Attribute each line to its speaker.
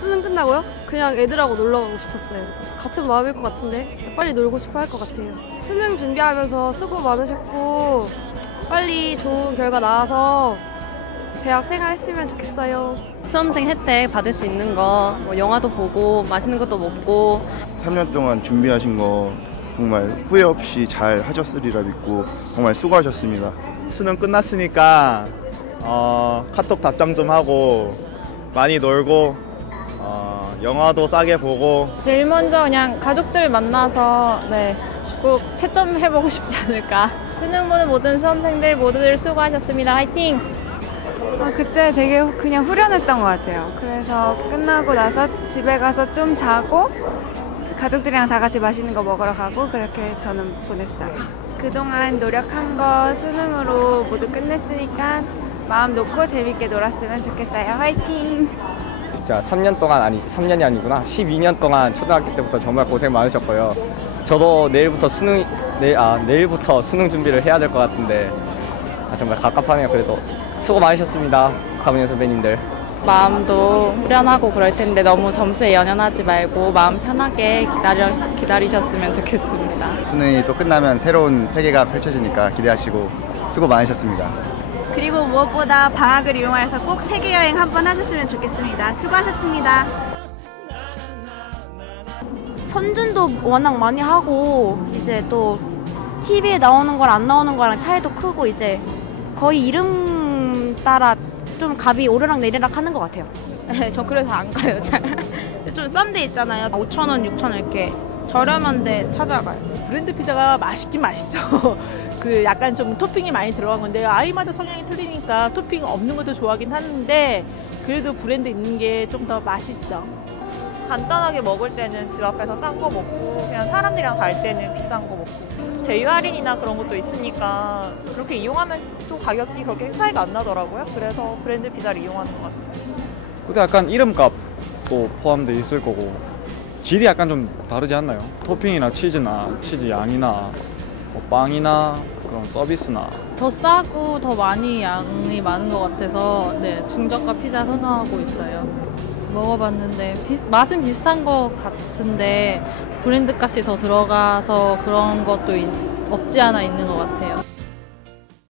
Speaker 1: 수능 끝나고요? 그냥 애들하고 놀러 가고 싶었어요. 같은 마음일 것 같은데 빨리 놀고 싶어 할 것 같아요. 수능 준비하면서 수고 많으셨고 빨리 좋은 결과 나와서 대학 생활 했으면 좋겠어요.
Speaker 2: 수험생 혜택 받을 수 있는 거, 뭐 영화도 보고 맛있는 것도 먹고
Speaker 3: 3년 동안 준비하신 거 정말 후회 없이 잘 하셨으리라 믿고 정말 수고하셨습니다.
Speaker 4: 수능 끝났으니까 어, 카톡 답장 좀 하고 많이 놀고 어, 영화도 싸게 보고
Speaker 5: 제일 먼저 그냥 가족들 만나서 네, 꼭 채점해보고 싶지 않을까. 수능 보는 모든 수험생들 모두들 수고하셨습니다. 화이팅!
Speaker 6: 아, 그때 되게 후- 그냥 후련했던 것 같아요. 그래서 끝나고 나서 집에 가서 좀 자고 가족들이랑 다 같이 맛있는 거 먹으러 가고 그렇게 저는 보냈어요. 그동안 노력한 거 수능으로 모두 끝냈으니까 마음 놓고 재밌게 놀았으면 좋겠어요. 화이팅!
Speaker 7: 진짜 3년 동안 아니 3년이 아니구나 12년 동안 초등학교 때부터 정말 고생 많으셨고요. 저도 내일부터 수능 내일 아 내일부터 수능 준비를 해야 될 것 같은데 아, 정말 갑갑하네요. 그래도 수고 많으셨습니다. 사모님 선배님들.
Speaker 5: 마음도 후련하고 그럴 텐데 너무 점수에 연연하지 말고 마음 편하게 기다려, 기다리셨으면 좋겠습니다.
Speaker 3: 수능이 또 끝나면 새로운 세계가 펼쳐지니까 기대하시고 수고 많으셨습니다.
Speaker 8: 그리고 무엇보다 방학을 이용해서 꼭 세계 여행 한번 하셨으면 좋겠습니다. 수고하셨습니다.
Speaker 9: 선준도 워낙 많이 하고 이제 또 TV에 나오는 거랑 안 나오는 거랑 차이도 크고 이제 거의 이름 따라 좀 값이 오르락 내리락 하는 것 같아요.
Speaker 10: 네, 저 그래서 안 가요 잘. 좀 싼 데 있잖아요. 5천 원, 6천 원 이렇게 저렴한 데 찾아가요.
Speaker 11: 브랜드 피자가 맛있긴 맛있죠. 그 약간 좀 토핑이 많이 들어간 건데 아이마다 성향이 틀리니까 토핑 없는 것도 좋아하긴 하는데 그래도 브랜드 있는 게 좀 더 맛있죠.
Speaker 12: 간단하게 먹을 때는 집 앞에서 싼 거 먹고 그냥 사람들이랑 갈 때는 비싼 거 먹고 제휴 할인이나 그런 것도 있으니까 그렇게 이용하면 또 가격이 그렇게 차이가 안 나더라고요. 그래서 브랜드 피자를 이용하는 것 같아요.
Speaker 13: 근데 약간 이름값도 포함돼 있을 거고 질이 약간 좀 다르지 않나요? 토핑이나 치즈나 치즈 양이나 뭐 빵이나 그런 서비스나
Speaker 14: 더 싸고 더 많이 양이 많은 것 같아서 네 중저가 피자 선호하고 있어요. 먹어봤는데 비- 맛은 비슷한 것 같은데 브랜드 값이 더 들어가서 그런 것도 있- 없지 않아 있는 것 같아요.